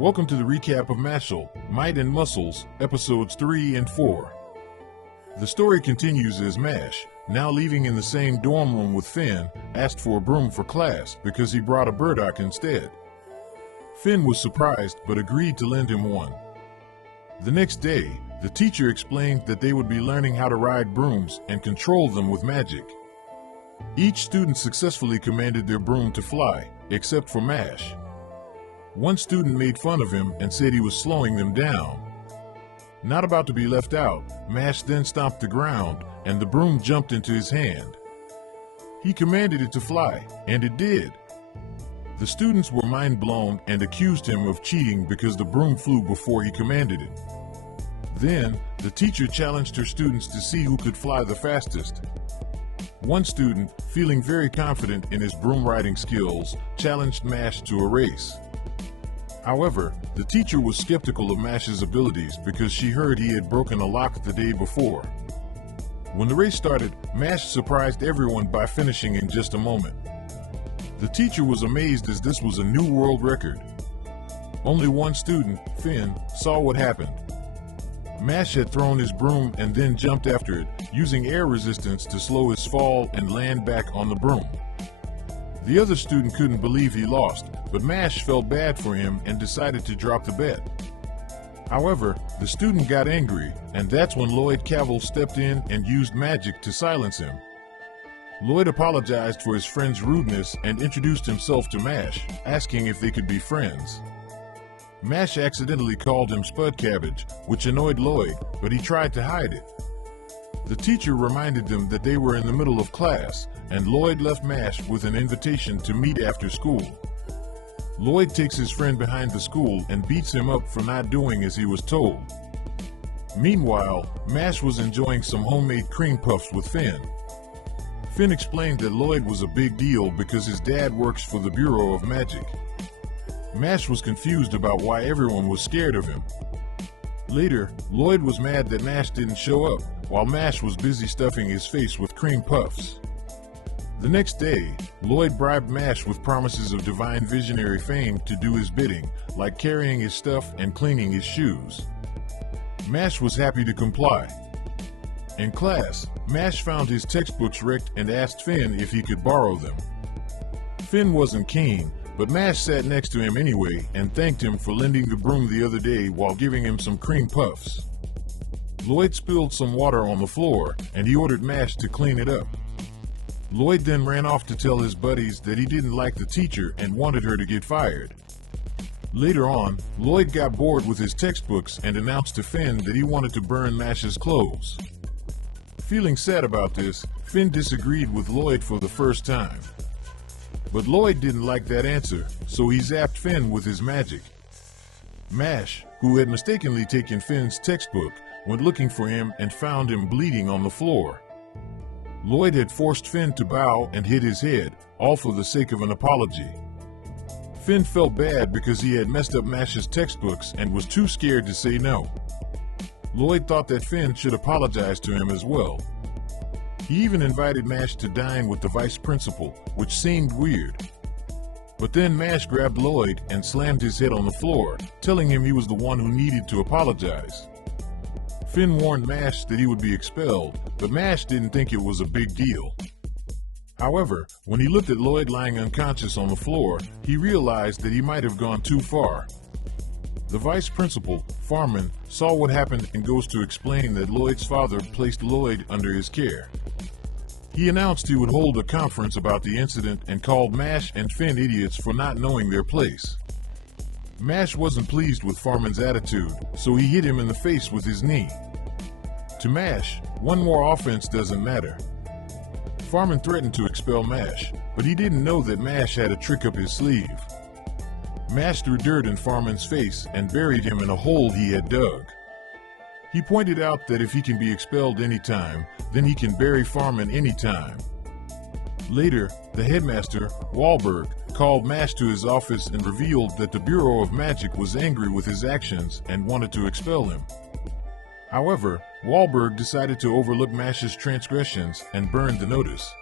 Welcome to the recap of Mashle, Might and Muscles, episodes 3 and 4. The story continues as Mash, now living in the same dorm room with Finn, asked for a broom for class because he brought a burdock instead. Finn was surprised but agreed to lend him one. The next day, the teacher explained that they would be learning how to ride brooms and control them with magic. Each student successfully commanded their broom to fly, except for Mash. One student made fun of him and said he was slowing them down. Not about to be left out, Mash then stomped the ground, and the broom jumped into his hand. He commanded it to fly, and it did. The students were mind-blown and accused him of cheating because the broom flew before he commanded it. Then, the teacher challenged her students to see who could fly the fastest. One student, feeling very confident in his broom riding skills, challenged Mash to a race. However, the teacher was skeptical of Mash's abilities because she heard he had broken a lock the day before. When the race started, Mash surprised everyone by finishing in just a moment. The teacher was amazed as this was a new world record. Only one student, Finn, saw what happened. Mash had thrown his broom and then jumped after it, using air resistance to slow his fall and land back on the broom. The other student couldn't believe he lost, but Mash felt bad for him and decided to drop the bet. However, the student got angry, and that's when Lloyd Cavil stepped in and used magic to silence him. Lloyd apologized for his friend's rudeness and introduced himself to Mash, asking if they could be friends. Mash accidentally called him Spud Cabbage, which annoyed Lloyd, but he tried to hide it. The teacher reminded them that they were in the middle of class, and Lloyd left Mash with an invitation to meet after school. Lloyd takes his friend behind the school and beats him up for not doing as he was told. Meanwhile, Mash was enjoying some homemade cream puffs with Finn. Finn explained that Lloyd was a big deal because his dad works for the Bureau of Magic. Mash was confused about why everyone was scared of him. Later, Lloyd was mad that Mash didn't show up, while Mash was busy stuffing his face with cream puffs. The next day, Lloyd bribed Mash with promises of divine visionary fame to do his bidding, like carrying his stuff and cleaning his shoes. Mash was happy to comply. In class, Mash found his textbooks wrecked and asked Finn if he could borrow them. Finn wasn't keen, but Mash sat next to him anyway and thanked him for lending the broom the other day while giving him some cream puffs. Lloyd spilled some water on the floor, and he ordered Mash to clean it up. Lloyd then ran off to tell his buddies that he didn't like the teacher and wanted her to get fired. Later on, Lloyd got bored with his textbooks and announced to Finn that he wanted to burn Mash's clothes. Feeling sad about this, Finn disagreed with Lloyd for the first time. But Lloyd didn't like that answer, so he zapped Finn with his magic. Mash, who had mistakenly taken Finn's textbook, went looking for him and found him bleeding on the floor. Lloyd had forced Finn to bow and hit his head, all for the sake of an apology. Finn felt bad because he had messed up Mash's textbooks and was too scared to say no. Lloyd thought that Finn should apologize to him as well. He even invited Mash to dine with the vice principal, which seemed weird. But then Mash grabbed Lloyd and slammed his head on the floor, telling him he was the one who needed to apologize. Finn warned Mash that he would be expelled, but Mash didn't think it was a big deal. However, when he looked at Lloyd lying unconscious on the floor, he realized that he might have gone too far. The vice principal, Farman, saw what happened and goes to explain that Lloyd's father placed Lloyd under his care. He announced he would hold a conference about the incident and called Mash and Finn idiots for not knowing their place. Mash wasn't pleased with Farman's attitude, so he hit him in the face with his knee. To Mash, one more offense doesn't matter. Farman threatened to expel Mash, but he didn't know that Mash had a trick up his sleeve. Mash threw dirt in Farman's face and buried him in a hole he had dug. He pointed out that if he can be expelled anytime, then he can bury Farman anytime. Later, the headmaster, Wahlberg, called Mash to his office and revealed that the Bureau of Magic was angry with his actions and wanted to expel him. However, Wahlberg decided to overlook Mash's transgressions and burned the notice.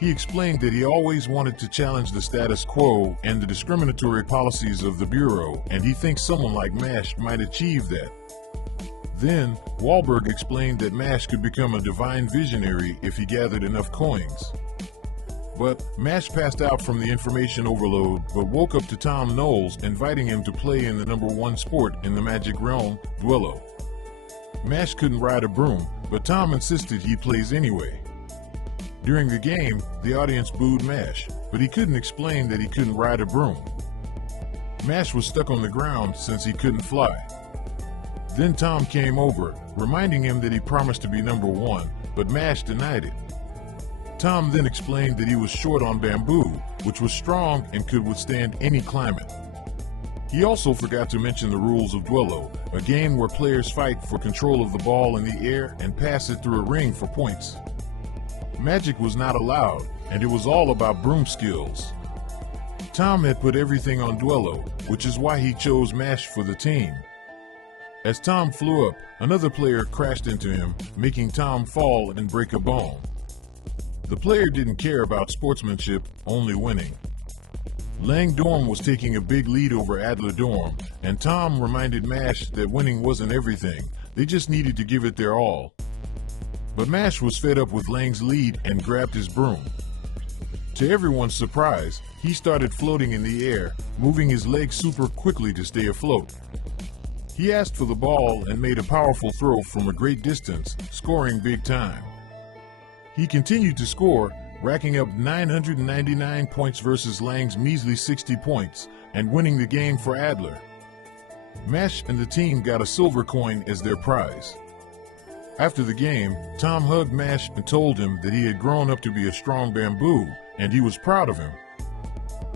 He explained that he always wanted to challenge the status quo and the discriminatory policies of the Bureau, and he thinks someone like Mashle might achieve that. Then, Wahlberg explained that Mashle could become a divine visionary if he gathered enough coins. But Mashle passed out from the information overload but woke up to Tom Knowles inviting him to play in the #1 sport in the magic realm, Duello. Mashle couldn't ride a broom, but Tom insisted he plays anyway. During the game, the audience booed Mashle, but he couldn't explain that he couldn't ride a broom. Mashle was stuck on the ground since he couldn't fly. Then Tom came over, reminding him that he promised to be #1, but Mashle denied it. Tom then explained that he was short on bamboo, which was strong and could withstand any climate. He also forgot to mention the rules of Duello, a game where players fight for control of the ball in the air and pass it through a ring for points. Magic was not allowed, and it was all about broom skills. Tom had put everything on Duello, which is why he chose Mashle for the team. As Tom flew up, another player crashed into him, making Tom fall and break a bone. The player didn't care about sportsmanship, only winning. Lang Dorm was taking a big lead over Adler Dorm, and Tom reminded Mashle that winning wasn't everything, they just needed to give it their all. But Mashle was fed up with Lang's lead and grabbed his broom. To everyone's surprise, he started floating in the air, moving his legs super quickly to stay afloat. He asked for the ball and made a powerful throw from a great distance, scoring big time. He continued to score, racking up 999 points versus Lang's measly 60 points, and winning the game for Adler. Mashle and the team got a silver coin as their prize. After the game, Tom hugged Mashle and told him that he had grown up to be a strong bamboo, and he was proud of him.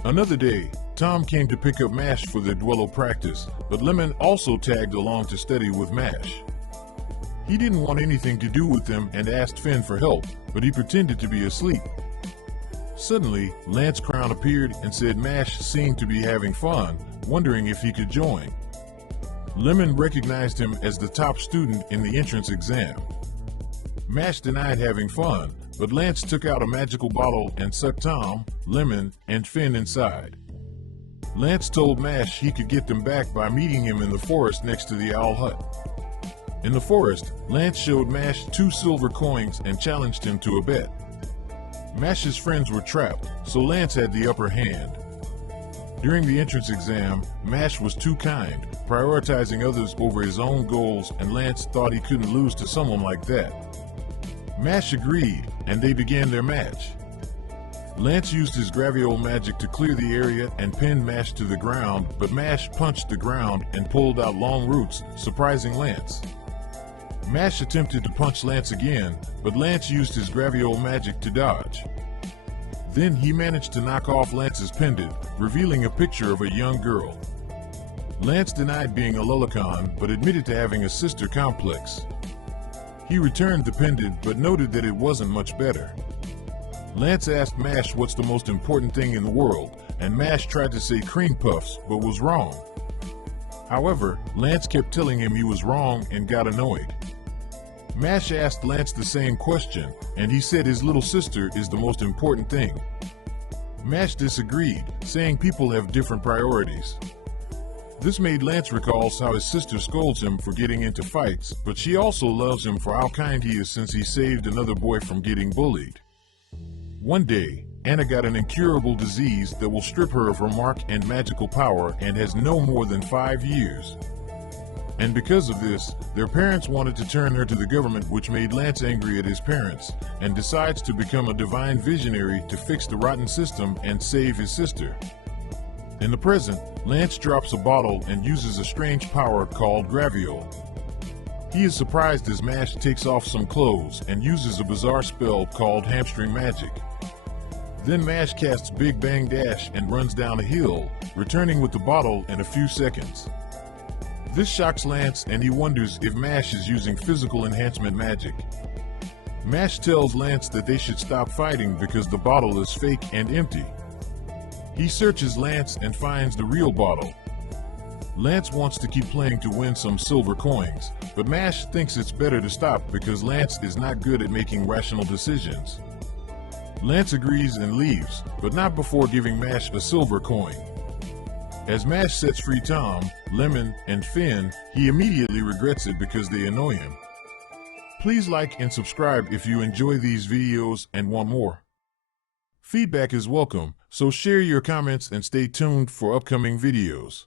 Another day, Tom came to pick up Mashle for their Duello practice, but Lemon also tagged along to study with Mashle. He didn't want anything to do with them and asked Finn for help, but he pretended to be asleep. Suddenly, Lance Crown appeared and said Mashle seemed to be having fun, wondering if he could join. Lemon recognized him as the top student in the entrance exam. Mashle denied having fun, but Lance took out a magical bottle and sucked Tom, Lemon, and Finn inside. Lance told Mashle he could get them back by meeting him in the forest next to the owl hut. In the forest, Lance showed Mashle 2 silver coins and challenged him to a bet. Mashle's friends were trapped, so Lance had the upper hand. During the entrance exam, Mashle was too kind, prioritizing others over his own goals, and Lance thought he couldn't lose to someone like that. Mashle agreed, and they began their match. Lance used his Graviole magic to clear the area and pinned Mashle to the ground, but Mashle punched the ground and pulled out long roots, surprising Lance. Mashle attempted to punch Lance again, but Lance used his Graviole magic to dodge. Then he managed to knock off Lance's pendant, revealing a picture of a young girl. Lance denied being a Lullicon, but admitted to having a sister complex. He returned the pendant, but noted that it wasn't much better. Lance asked Mashle what's the most important thing in the world, and Mashle tried to say cream puffs, but was wrong. However, Lance kept telling him he was wrong and got annoyed. Mashle asked Lance the same question, and he said his little sister is the most important thing. Mashle disagreed, saying people have different priorities. This made Lance recall how his sister scolds him for getting into fights, but she also loves him for how kind he is since he saved another boy from getting bullied. One day, Anna got an incurable disease that will strip her of her mark and magical power and has no more than 5 years. And because of this, their parents wanted to turn her to the government, which made Lance angry at his parents, and decides to become a divine visionary to fix the rotten system and save his sister. In the present, Lance drops a bottle and uses a strange power called Graviole. He is surprised as Mashle takes off some clothes and uses a bizarre spell called hamstring magic. Then Mashle casts Big Bang Dash and runs down a hill, returning with the bottle in a few seconds. This shocks Lance and he wonders if Mashle is using physical enhancement magic. Mashle tells Lance that they should stop fighting because the bottle is fake and empty. He searches Lance and finds the real bottle. Lance wants to keep playing to win some silver coins, but Mashle thinks it's better to stop because Lance is not good at making rational decisions. Lance agrees and leaves, but not before giving Mash a silver coin. As Mash sets free Tom, Lemon, and Finn, he immediately regrets it because they annoy him. Please like and subscribe if you enjoy these videos and want more. Feedback is welcome, so share your comments and stay tuned for upcoming videos.